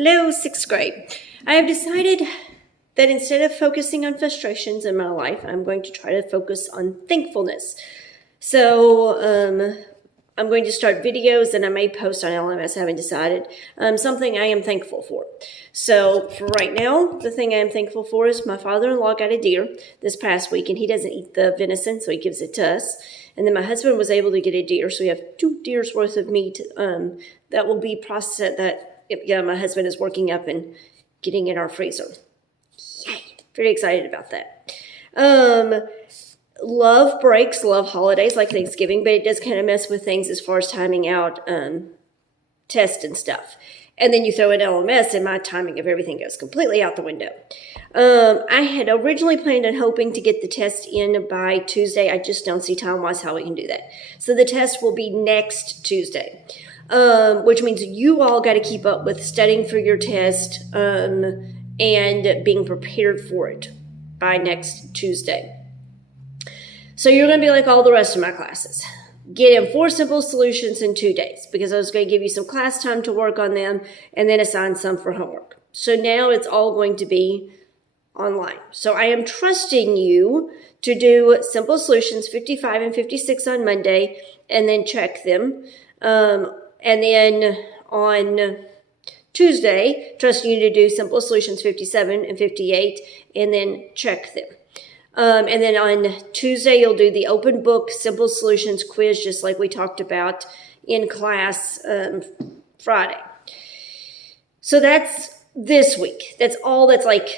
Hello, sixth grade. I have decided that instead of focusing on frustrations in my life, I'm going to try to focus on thankfulness. So, I'm going to start videos and I may post on LMS, I haven't decided, something I am thankful for. So for right now, the thing I am thankful for is my father-in-law got a deer this past week and he doesn't eat the venison, so he gives it to us. And then my husband was able to get a deer, so we have 2 deers worth of meat that will be processed, my husband is working up and getting in our freezer. Yay, pretty excited about that. Love breaks, love holidays like Thanksgiving, but it does kind of mess with things as far as timing out tests and stuff. And then you throw in LMS and my timing of everything goes completely out the window. I had originally planned on hoping to get the test in by Tuesday. I just don't see time-wise how we can do that. So the test will be next Tuesday, which means you all got to keep up with studying for your test and being prepared for it by next Tuesday. So you're going to be like all the rest of my classes. Get in 4 simple solutions in 2 days because I was going to give you some class time to work on them and then assign some for homework. So now it's all going to be online. So I am trusting you to do simple solutions 55 and 56 on Monday and then check them. And then on Tuesday, trusting you to do simple solutions 57 and 58 and then check them. And then on Tuesday, you'll do the open book simple solutions quiz, just like we talked about in class Friday. So that's this week. That's all that's like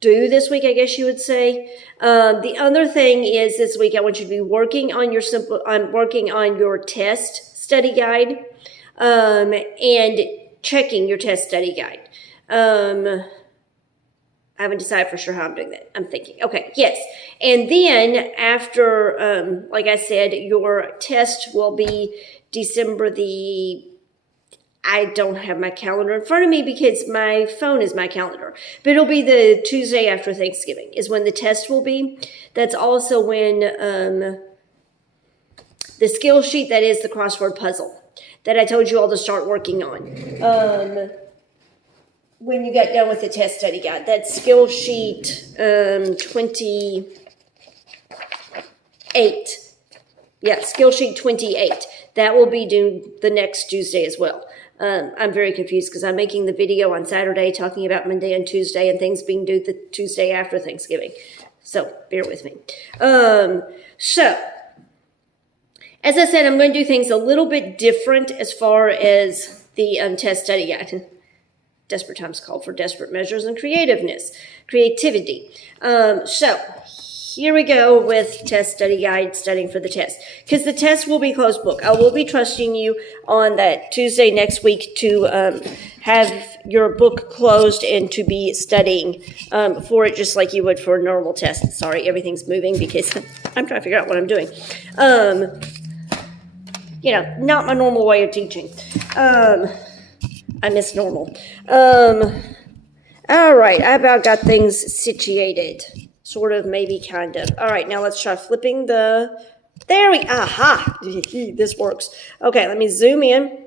due this week, I guess you would say. The other thing is this week, I want you to be working on your test study guide and checking your test study guide. I haven't decided for sure how I'm doing that. I'm thinking. Okay, yes. And then after, like I said, your test will be December I don't have my calendar in front of me because my phone is my calendar. But it'll be the Tuesday after Thanksgiving is when the test will be. That's also when the skill sheet, that is the crossword puzzle that I told you all to start working on. When you got done with the test study guide, that skill sheet 28. Yeah, skill sheet 28. That will be due the next Tuesday as well. I'm very confused because I'm making the video on Saturday talking about Monday and Tuesday and things being due the Tuesday after Thanksgiving. So bear with me. So as I said, I'm going to do things a little bit different as far as the test study guide. Desperate times call for desperate measures and creativity. So here we go with test study guide, studying for the test. Because the test will be closed book. I will be trusting you on that Tuesday next week to have your book closed and to be studying for it just like you would for a normal test. Sorry, everything's moving because I'm trying to figure out what I'm doing. Not my normal way of teaching. I miss normal. All right, I about got things situated. Sort of, maybe, kind of. All right, now let's try flipping aha! This works. Okay, let me zoom in.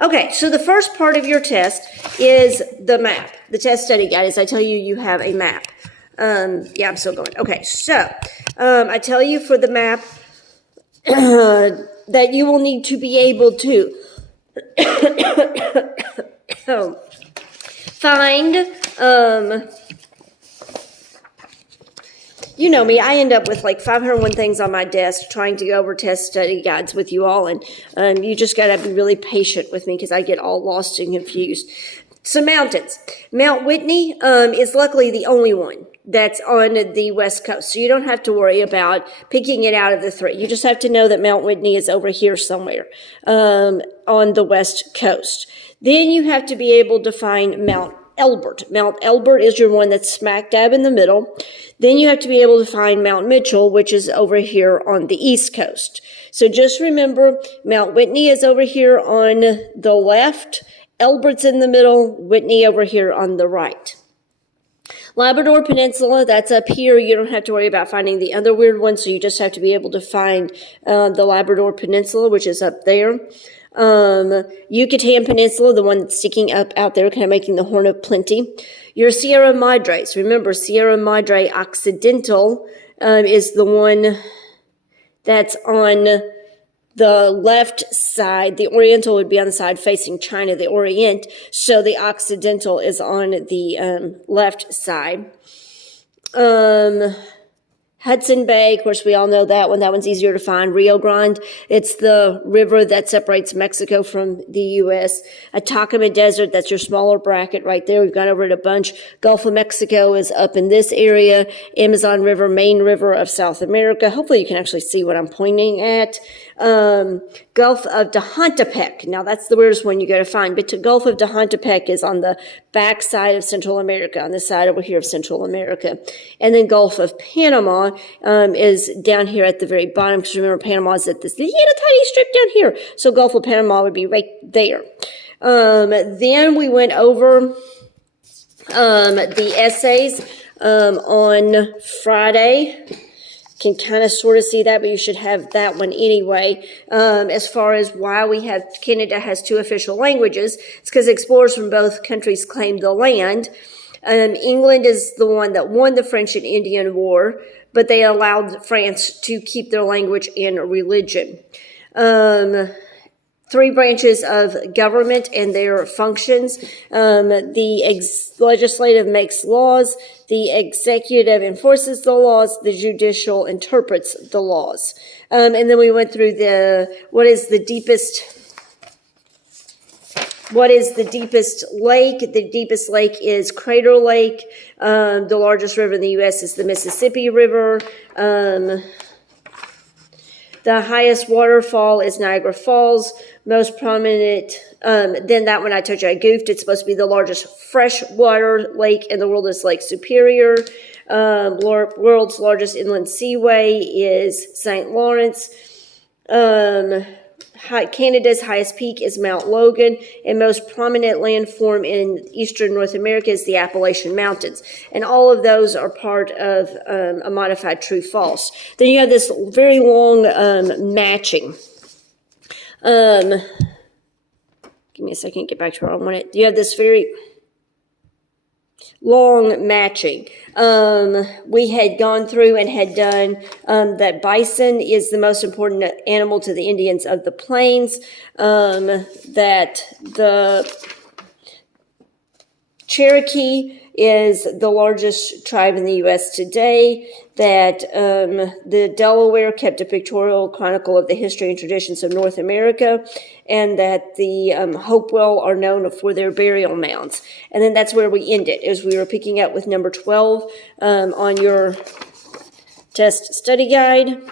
Okay, so the first part of your test is the map. The test study guide is I tell you have a map. Yeah, I'm still going. Okay, so I tell you for the map that you will need to be able to find, you know me, I end up with like 501 things on my desk trying to go over test study guides with you all, and you just got to be really patient with me because I get all lost and confused. So mountains. Mount Whitney is luckily the only one that's on the West Coast. So you don't have to worry about picking it out of the 3. You just have to know that Mount Whitney is over here somewhere on the West Coast. Then you have to be able to find Mount Elbert. Mount Elbert is your one that's smack dab in the middle. Then you have to be able to find Mount Mitchell, which is over here on the East Coast. So just remember, Mount Whitney is over here on the left. Elbert's in the middle, Whitney over here on the right. Labrador Peninsula, that's up here. You don't have to worry about finding the other weird one, so you just have to be able to find the Labrador Peninsula, which is up there. Yucatan Peninsula, the one that's sticking up out there, kind of making the Horn of Plenty. Your Sierra Madres, remember Sierra Madre Occidental is the one that's on the left side. The Oriental would be on the side facing China, the Orient. So the Occidental is on the left side. Hudson Bay, of course, we all know that one. That one's easier to find. Rio Grande, it's the river that separates Mexico from the U.S. Atacama Desert, that's your smaller bracket right there. We've gone over it a bunch. Gulf of Mexico is up in this area. Amazon River, main river of South America. Hopefully you can actually see what I'm pointing at. Gulf of Tehuantepec. Now that's the weirdest one you got to find, but the Gulf of Tehuantepec is on the back side of Central America, on this side over here of Central America. And then Gulf of Panama is down here at the very bottom, because remember Panama is at this little tiny strip down here. So Gulf of Panama would be right there. Then we went over the essays on Friday. Can kind of sort of see that, but you should have that one anyway. As far as why we have, Canada has 2 official languages, it's because explorers from both countries claimed the land. England is the one that won the French and Indian War, but they allowed France to keep their language and religion. 3 branches of government and their functions. The legislative makes laws, the executive enforces the laws, the judicial interprets the laws. And then we went through what is the deepest lake? The deepest lake is Crater Lake. The largest river in the U.S. is the Mississippi River. The highest waterfall is Niagara Falls. Most prominent, then that one I told you I goofed. It's supposed to be the largest freshwater lake in the world is Lake Superior. World's largest inland seaway is St. Lawrence. Canada's highest peak is Mount Logan, and most prominent landform in eastern North America is the Appalachian Mountains. And all of those are part of a modified true-false. Then you have this very long matching. Give me a second, get back to where I want it. You have this very long matching. We had gone through and had done that bison is the most important animal to the Indians of the plains, that the Cherokee is the largest tribe in the U.S. today, that the Delaware kept a pictorial chronicle of the history and traditions of North America, and that the Hopewell are known for their burial mounds. And then that's where we ended, as we were picking up with number 12 on your test study guide.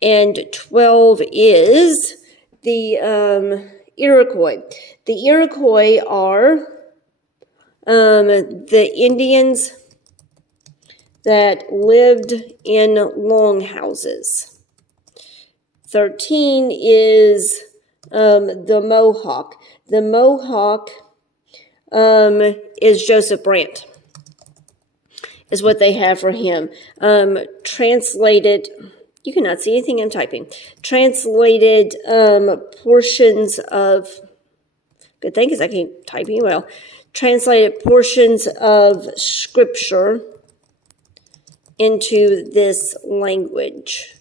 And 12 is the Iroquois. The Iroquois are the Indians that lived in longhouses. 13 is the Mohawk. The Mohawk is Joseph Brant, is what they have for him. Translated, you cannot see anything I'm typing. Translated portions of, good thing because I can't type well. Translated portions of scripture into this language.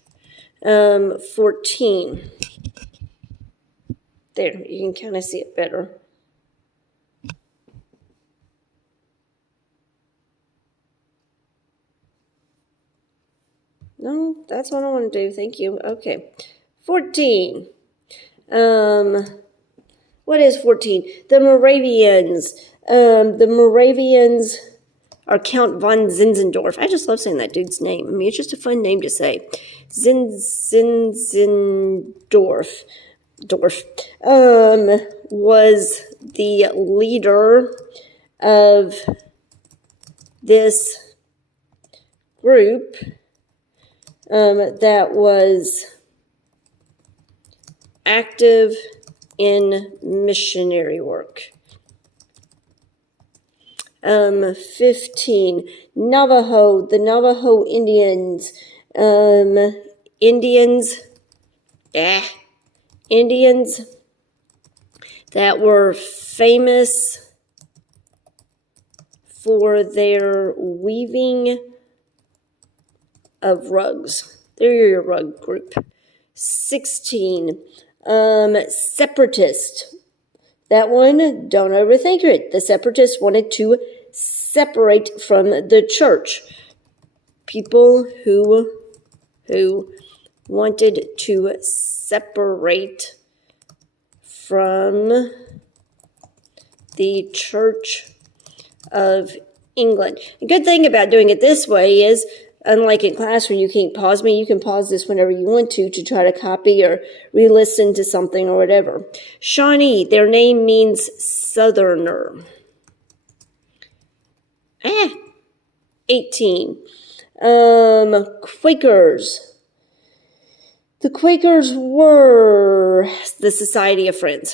14. There, you can kind of see it better. No, that's what I want to do. Thank you. Okay. 14. What is 14? The Moravians. The Moravians are Count von Zinzendorf. I just love saying that dude's name. I mean, it's just a fun name to say. Zinzendorf. Was the leader of this group that was active in missionary work. 15. Navajo, the Navajo Indians. Indians that were famous for their weaving of rugs. They're your rug group. 16. Separatist. That one, don't overthink it. The separatists wanted to separate from the church. People who wanted to separate from the Church of England. The good thing about doing it this way is, unlike in class where you can't pause me, you can pause this whenever you want to try to copy or re-listen to something or whatever. Shawnee, their name means southerner. 18. Quakers. The Quakers were the Society of Friends.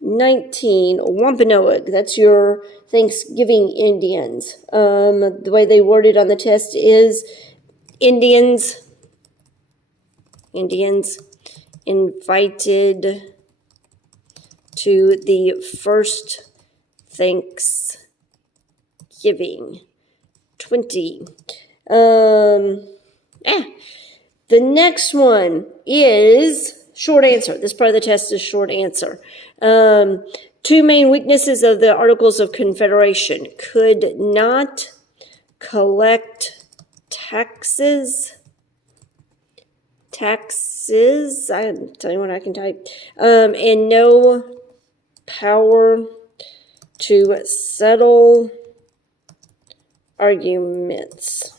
19. Wampanoag. That's your Thanksgiving Indians. The way they worded on the test is Indians invited to the first Thanksgiving. 20. The next one is short answer. This part of the test is short answer. Two main weaknesses of the Articles of Confederation: could not collect taxes. I'm telling you what I can type. And no power to settle arguments.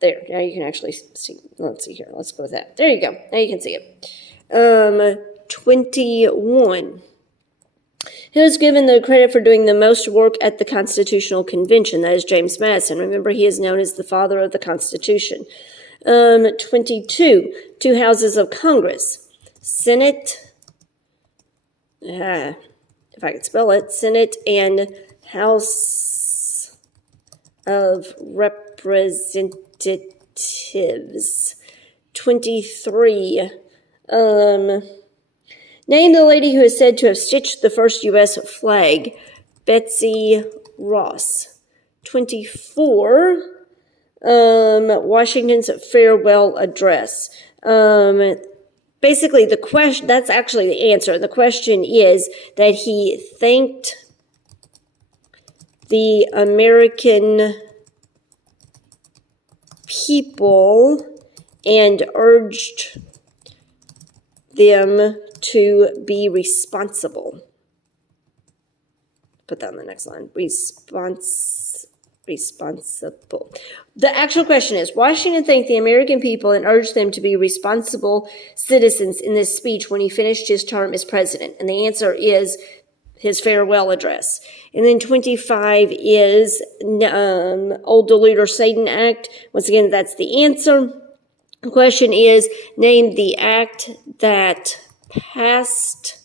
There, now you can actually see. Let's see here. Let's go with that. There you go. Now you can see it. 21. Who is given the credit for doing the most work at the Constitutional Convention? That is James Madison. Remember, he is known as the father of the Constitution. 22. Two houses of Congress. Senate, if I could spell it, Senate and House of Representatives. 23. Name the lady who is said to have stitched the first U.S. flag. Betsy Ross. 24. Washington's farewell address. Basically, the question, that's actually the answer. The question is that he thanked the American people and urged them to be responsible. Put that on the next line. Responsible. The actual question is, Washington thanked the American people and urged them to be responsible citizens in this speech when he finished his term as president. And the answer is his farewell address. And then 25 is Old Deluder Satan Act. Once again, that's the answer. The question is, name the act that passed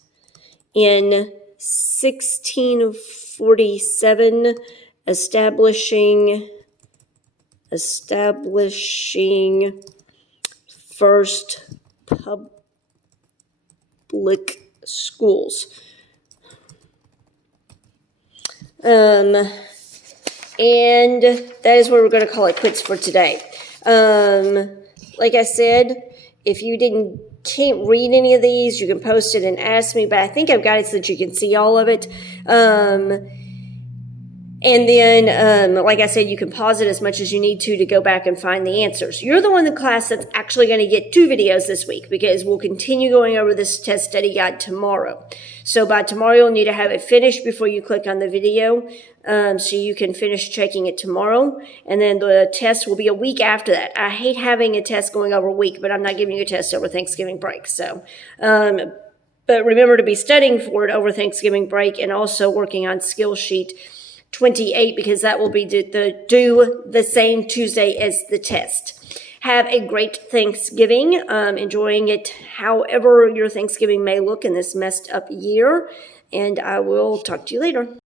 in 1647, establishing first public schools. And that is where we're going to call it quits for today. Like I said, if you can't read any of these, you can post it and ask me, but I think I've got it so that you can see all of it. And then, like I said, you can pause it as much as you need to go back and find the answers. You're the one in the class that's actually going to get 2 videos this week because we'll continue going over this test study guide tomorrow. So by tomorrow, you'll need to have it finished before you click on the video, so you can finish checking it tomorrow. And then the test will be a week after that. I hate having a test going over a week, but I'm not giving you a test over Thanksgiving break. So, but remember to be studying for it over Thanksgiving break and also working on skill sheet 28 because that will be due the same Tuesday as the test. Have a great Thanksgiving, enjoying it however your Thanksgiving may look in this messed up year, and I will talk to you later.